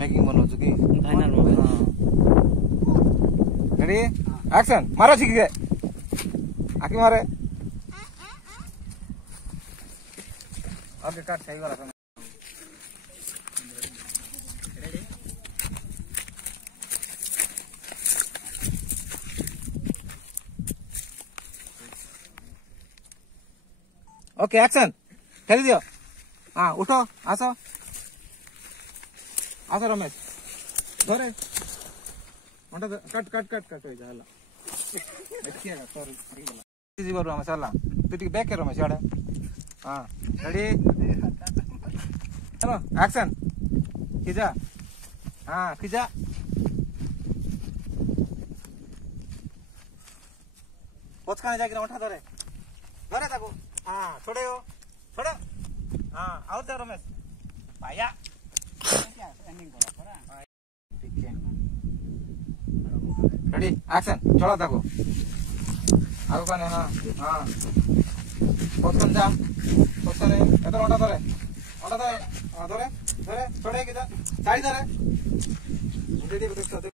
making बनाउँछु कि final mobile ready action मारो छिके आकी मारे ओके काट सही वाला ओके एक्शन खेल दियो हाँ उठो आसो आसो रमेश धरे कट कट कट कट जाला सॉरी इजी बार रमेश जाला तू टिक बैक कर रमेश याडे हाँ रेडी चलो एक्शन खिजा हाँ खिजा पोचकाने जाके उठा धरे धरे ताको हाँ छोड़े हो छोड़ो हाँ आउट दे रमेश पाया ठीक है रेडी एक्शन चलो ताको आगो काने हाँ हाँ पोचकन जा पोचकने एतो उठा धरे हाँ धरे धरे छोड़े किधर साइड धरे रेडी